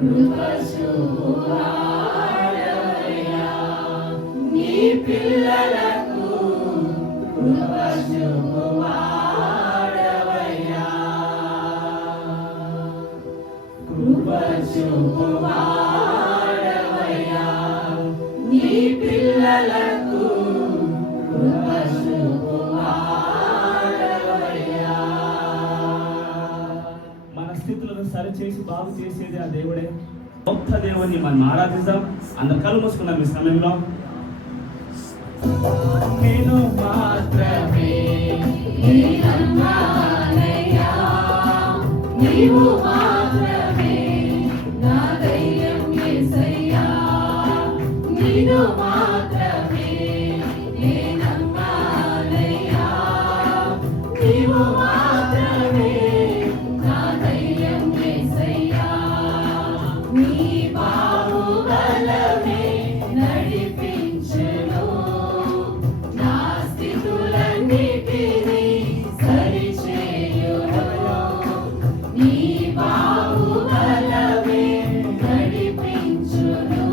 కృప చూపాడవయ్యా నీ పిల్లలకు కృప చూపాడవయ్యా కృప చూపాడవయ్యా నీ పిల్లలకు కృప చూపాడవయ్యా. మన స్థితులను సరిచేసి బాగు చేసేది ఆ దేవుడే. గొప్ప దేవుని మనం ఆరాధిద్దాం. అందరు కళ్ళు మూసుకున్నాం ఈ సమయంలో. నేను మాత్రమే నమ్మాలయ్యా నీవు మాత్రమే నా ధైర్యం యేసయ్యా నీవు మాత్రమే నమ్మాలయ్యా నీవు మాత్రమే నా ధైర్యం యేసయ్యా నీ బాహుబలమే నడిపించును నా స్థితులన్నిటినీ సరిచేయును నీ బాహుబలమే నడిపించును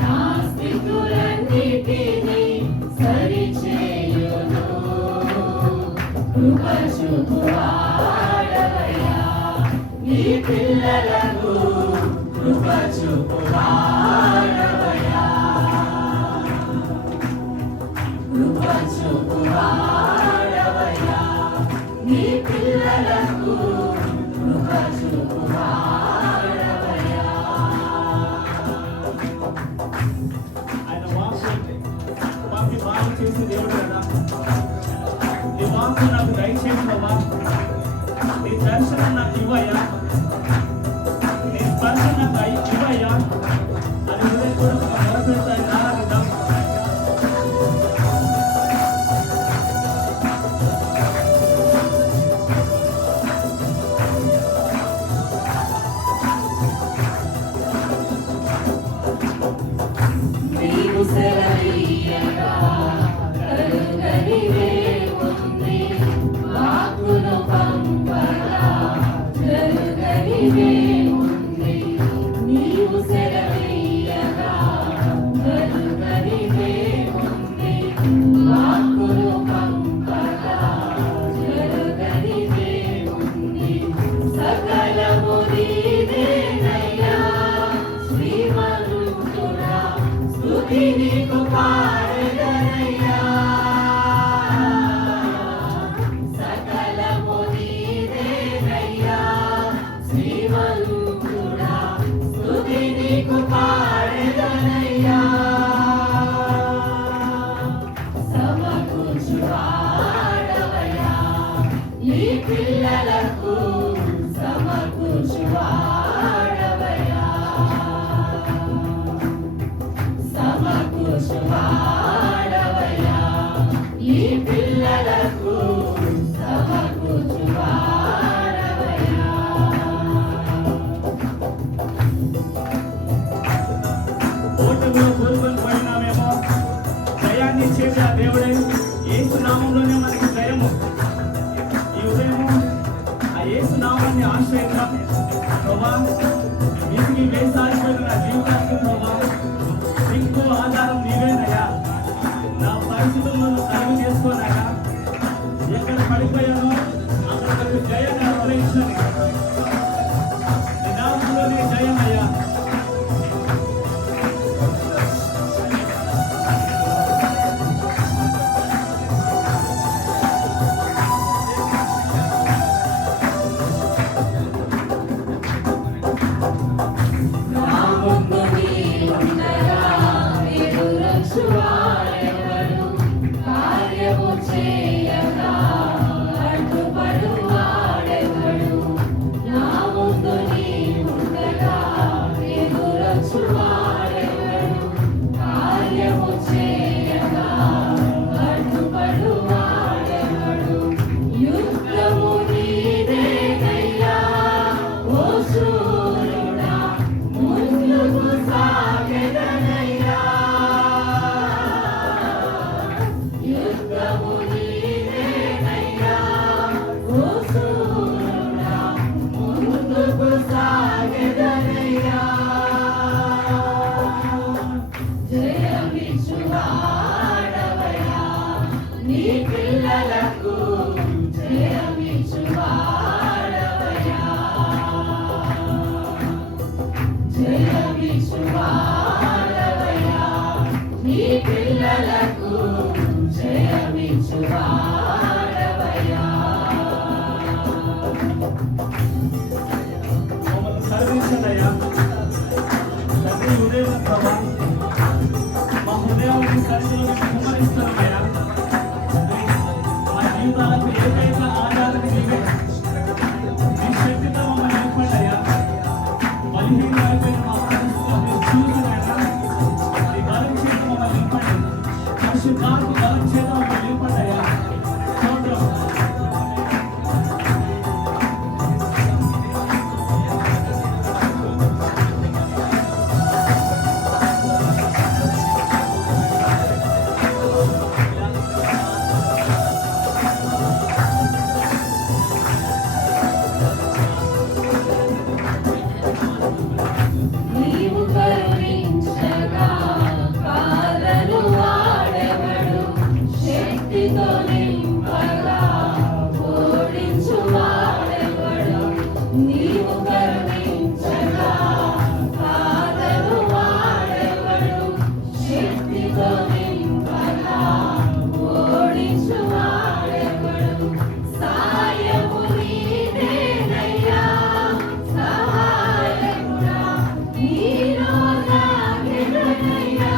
నా స్థితులన్నిటినీ సరిచేయును కృప చూపువాడవయ్యా నీ పిల్లలకు కృప చూపువాడవయ్యా కృప చూపువాడవయ్యా నీ పిల్లలకు కృప చూపువాడవయ్యా. ఆయన వాక్యం వాక్యం బాగు చేసే దేవుడు కదా. నీ వాక్యం నాకు దయచేసినవా, నీ దర్శనం నాకు ఇవ్వయ్యా, నీ స్పర్శ నాకు ఇవ్వయ్యా అని హృదయం కూడా మొదలుపెడతాయి. ఆరాధిద్దాం. నీవు సెలవీయగా కలుగనిదే ఉంది వాక్కును పంపగా జరుగనిదే ఉంది నీవు సెలవీయగా కలుగనిదే ఉంది వాక్కును పంపగా జరుగనిదే ఉంది సకలము నీదేనయ్యా శ్రీమంతుడా స్తుతి నీకు పాడెదనయ్యా సకలము నీదేనయ్యా శ్రీమంతుడా స్తుతి నీకు పాడెదనయ్యా సమకూర్చువాడవయ్యా ఈ పిల్లలకు సమకూర్చువాడవయ్యా సమకూర్చువాడవయ్యా ఈ పిల్లలకు సమకూర్చువాడవయ్యా. ఓటమిలో కోల్కొని పోయినామేమో, జయాన్ని ఇచ్చేది ఆ దేవుడే. యేసు నామంలోనే మనకి జయము. ఈ ఉదయము ఆ యేసు నామాన్ని ఆశ్రయిద్దాం. ప్రభా, విసిగి వేసారిపోయిన నా జీవితానికి ప్రభా దిక్కు ఆధారం నీవేనయ్యా. నా పరిస్థితులను తరుగు చేసుకోనయ్యా. ఎక్కడ పడిపోయానో అక్కడ నాకు జయాన్ని అనుగ్రహించండి. నీ నామంలోనే జయమయ్యా. నా ముందు నీవుండగా ఎదురొచ్చువాడెవడు కార్యము చేయగా అడ్డుపడువాడెవడు నా ముందు నీవుండగా ఎదురొచ్చువాడెవడు కార్యము చేయగా అడ్డుపడువాడెవడు యుద్ధము నీదేనయ్యా ఓ శూరుడా ముందుకు సాగెదనయ్యా యుద్ధము నీదేనయ్యా ఓ శూరుడా ముందుకు సాగెదనయ్యా కరుణించండి అయ్యా. తండ్రి ఉదయం ప్రభా మా హృదయాన్ని సరిధిలో కుమ్మరిస్తున్నామయ్యా. తండ్రి మా జీవితాలకు ఏకైక ఆధారం నీవే. నీ శక్తితో మమ్మల్ని నింపండి అయ్యా. బలహీనమైపోయిన మా పరిస్థితులను చూసినైనా నీ బలం చేత మమ్మల్ని నింపండి. పరిశుద్ధాత్మ బలం చేత మమ్మల్ని నింపండి అయ్యా. స్తోత్రం. నీవు కరుణించగా కాదను వాడెవడు, శక్తితో నింపగా ఓడించు వాడెవడు. నీవు కరుణించగా కాదను వాడెవడు, శక్తితో నింపగా ఓడించు వాడెవడు. సాయము నీదేనయ్యా, సహాయకుడా నీలో నాగెదనయ్యా.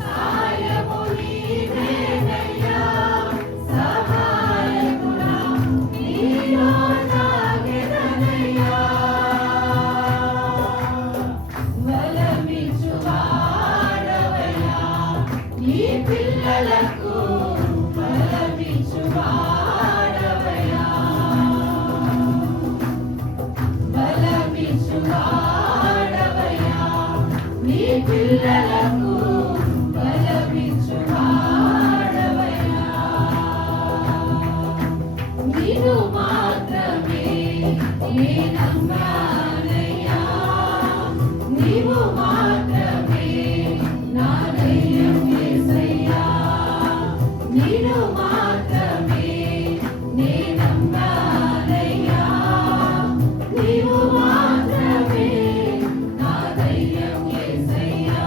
సాయము నీదేనయ్యా, సహాయకుడా నీలో నాగెదనయ్యా. బలమిచ్చు వాడవయ్యా, నీ పిల్లలకు బలమిచ్చు వాడవయ్యా. బలమిచ్చు వాడవయ్యా, నీ పిల్లలకు బలమిచ్చు వాడవయ్యా. నిన్ను మాత్రమే నే నమ్మానయ్యా, నీవు మాత్రమే నా ధైర్యం యేసయ్యా. నిన్ను మాత్రమే నే నమ్మానయ్యా, నీవు మాత్రమే నా ధైర్యం యేసయ్యా.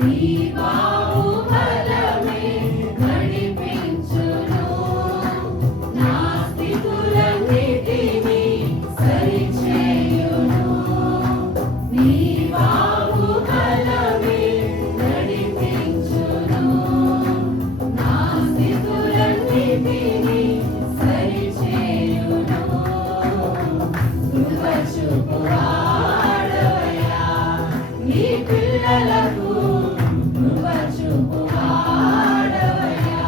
నీ బాహుబలమే నడిపించును, నా స్థితులన్నిటినీ సరిచేయును. నీ బాహుబలమే నడిపించును, నా స్థితులన్నిటినీ సరిచేయును. కృప చూపు వాడవయ్యా, నీ పిల్లలకు కృప చూపు వాడవయ్యా.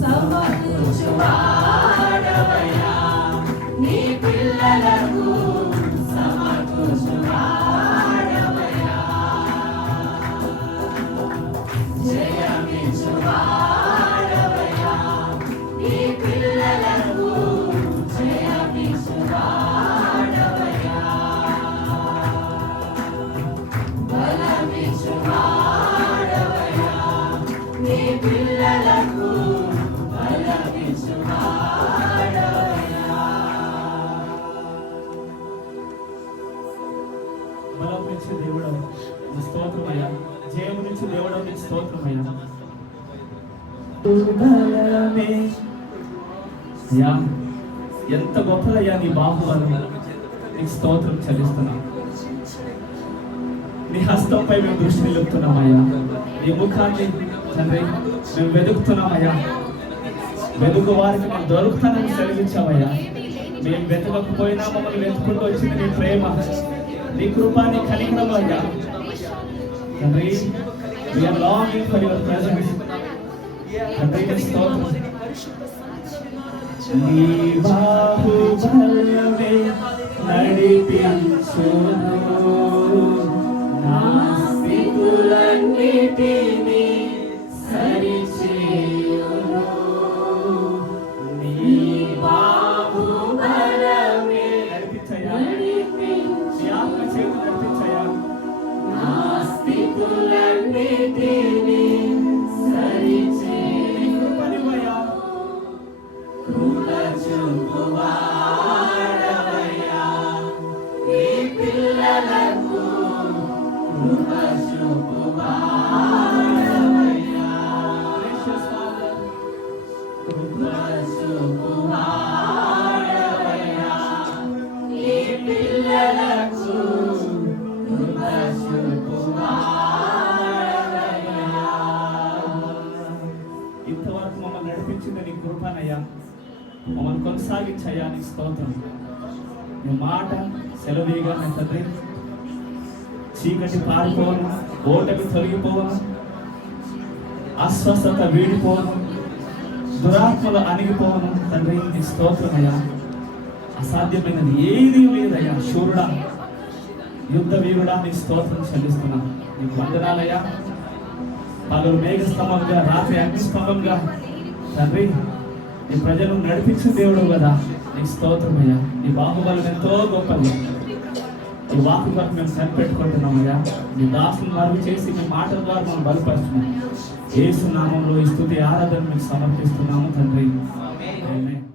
సమకూర్చు వాడవయ్యా, నీ పిల్లలకు సమకూర్చు వాడవయ్యా. జయమిచ్చు వాడవయ్యా, నీ పిల్లలకు జయమిచ్చు వాడవయ్యా. బలమిచ్చు వాడవయ్యా, నీ పిల్లలకు బలమిచ్చు వాడవయ్యా. బలమిచ్చు దేవుడవు నీ స్తోత్రమయ్యా. జయమునిచ్చు దేవుడవు నీకు స్తోత్రమయ్యా. బలమే యా, ఎంత గొప్పదయ్యా నీ బాహుబలం. నీకు స్తోత్రం చెల్లిస్తున్నాం. నీ హస్తంపై మేము దృష్టి నిలుపుతున్నామయ్యా. నీ ముఖాన్ని తండ్రి మేము వెతుకుతున్నామయ్యా. వెతుకు వారికి మేము దొరుకుతానని సెలవించామయ్యా. మేము వెతకకపోయినా మమ్మల్ని వెతుకుంటూ వచ్చిన నీ ప్రేమ, నీ కృప, నీ కనికరం అయ్యా. తండ్రి we are longing for your presence. తండ్రి నీ స్తోత్రం. నీ బాహుబలమే నడిపించును, నా స్థితులన్నిటినీ సరిచేయును. నీ బాహుబలమే నడిపించయ్యా. నీ ఆత్మ చేత నడిపించయ్యా. నా స్థితులన్నిటినీ సరిచేయును. కృపనివ్వయ్యా. కృప చూపు వాడవయ్యా, నీ పిల్లలకు కృప చూపు వాడవయ్యా. Precious Father, కృప చూపు నడిపిస్తానయ్యా, మమ్మల్ని కొనసాగించయ్యా. నీకు స్తోత్రం. నీ మాట సెలవీగా నా తండ్రి, చీకటి పారిపోవను, ఓటమి తొలగిపోవను, అస్వస్థత వీడిపోవను, దురాత్మలు అణిగిపోవను. తండ్రి నీ స్తోత్రమయ్యా. అసాధ్యమైనది ఏదీ లేదయ్యా. శూరుడా, యుద్ధ వీరుడా, నీ స్తోత్రం చెల్లిస్తున్నాను. నీకు వందనాలయ్యా. పగలు మేఘస్తంభంగా, రాత్రి అగ్నిస్తంభంగా తండ్రి నీ ప్రజలను నడిపించే దేవుడు కదా. నీ స్తోత్రమయ్యా. నీ బాహుబలం ఎంతో గొప్పది. ఈ వాకు కొరకు మేము కనిపెట్టుకుంటున్నామయ్యా. నీ దాసులు మరుగు చేసి మీ మాటల ద్వారా మనం బలపరుస్తున్నాం. యేసు నామంలో ఈ స్తుతి ఆరాధన మీకు సమర్పిస్తున్నాము తండ్రి. ఆమేన్.